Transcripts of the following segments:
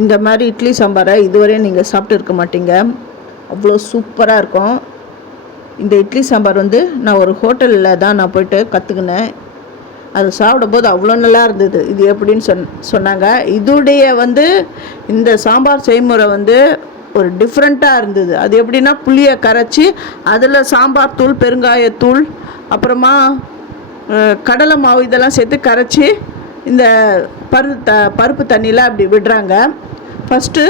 இந்த மாதிரி இட்லி சாம்பாரை இதுவரையும் நீங்கள் சாப்பிட்டு இருக்க மாட்டீங்க. அவ்வளோ சூப்பராக இருக்கும். இந்த இட்லி சாம்பார் வந்து நான் ஒரு ஹோட்டலில் தான் நான் போய்ட்டு கற்றுக்கினேன். அது சாப்பிடும்போது அவ்வளோ நல்லா இருந்தது. இது எப்படின்னு சொன்னாங்க. இதுடைய வந்து இந்த சாம்பார் செய்முறை வந்து ஒரு டிஃப்ரெண்ட்டாக இருந்தது. அது எப்படின்னா புளியை கரைச்சி அதில் சாம்பார் தூள், பெருங்காயத்தூள், அப்புறமா கடலை மாவு இதெல்லாம் சேர்த்து கரைச்சி இந்த பருப்பு தண்ணியில் அப்படி விடுறாங்க. ஃபஸ்ட்டு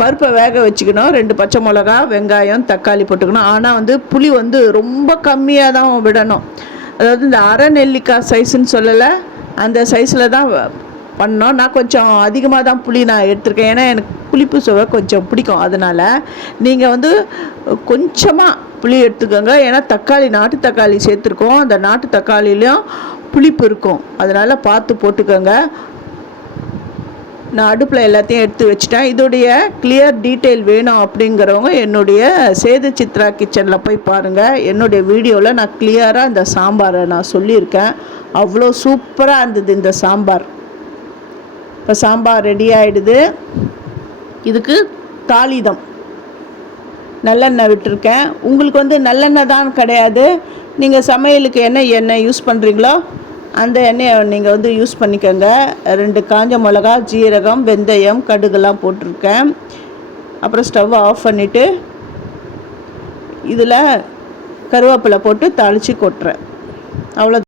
பருப்பை வேக வச்சுக்கணும். 2 பச்சை மிளகா, வெங்காயம், தக்காளி போட்டுக்கணும். ஆனால் வந்து புளி வந்து ரொம்ப கம்மியாக தான் விடணும். அதாவது இந்த அரை நெல்லிக்காய் சைஸுன்னு சொல்லலை, அந்த சைஸில் தான் பண்ணோம். நான் கொஞ்சம் அதிகமாக தான் புளி நான் எடுத்திருக்கேன். ஏன்னா எனக்கு புளிப்பு சுவை கொஞ்சம் பிடிக்கும். அதனால் நீங்கள் வந்து கொஞ்சமாக புளி எடுத்துக்கோங்க. ஏன்னா தக்காளி, நாட்டு தக்காளி சேர்த்துருக்கோம். அந்த நாட்டு தக்காளிலையும் புளிப்பு இருக்கும். அதனால் பார்த்து போட்டுக்கோங்க. நான் அடுப்பில் எல்லாத்தையும் எடுத்து வச்சுட்டேன். இதோடைய கிளியர் டீட்டெயில் வேணும் அப்படிங்கிறவங்க என்னுடைய சேது சித்ரா கிச்சனில் போய் பாருங்கள். என்னுடைய வீடியோவில் நான் கிளியராக இந்த சாம்பாரை நான் சொல்லியிருக்கேன். அவ்வளோ சூப்பராக இருந்தது இந்த சாம்பார். இப்போ சாம்பார் ரெடி ஆகிடுது. இதுக்கு தாளிதம் நல்லெண்ணெய் விட்டுருக்கேன். உங்களுக்கு வந்து நல்லெண்ணெய் தான் கிடையாது, நீங்கள் சமையலுக்கு எண்ணெய் யூஸ் பண்ணுறீங்களோ அந்த எண்ணெயை நீங்கள் வந்து யூஸ் பண்ணிக்கோங்க. 2 காஞ்ச மிளகா, ஜீரகம், வெந்தயம், கடுகுலாம் போட்டிருக்கேன். அப்புறம் ஸ்டவ் ஆஃப் பண்ணிவிட்டு இதில் கருவேப்பிலை போட்டு தாளித்து கொட்டுறேன். அவ்வளோ.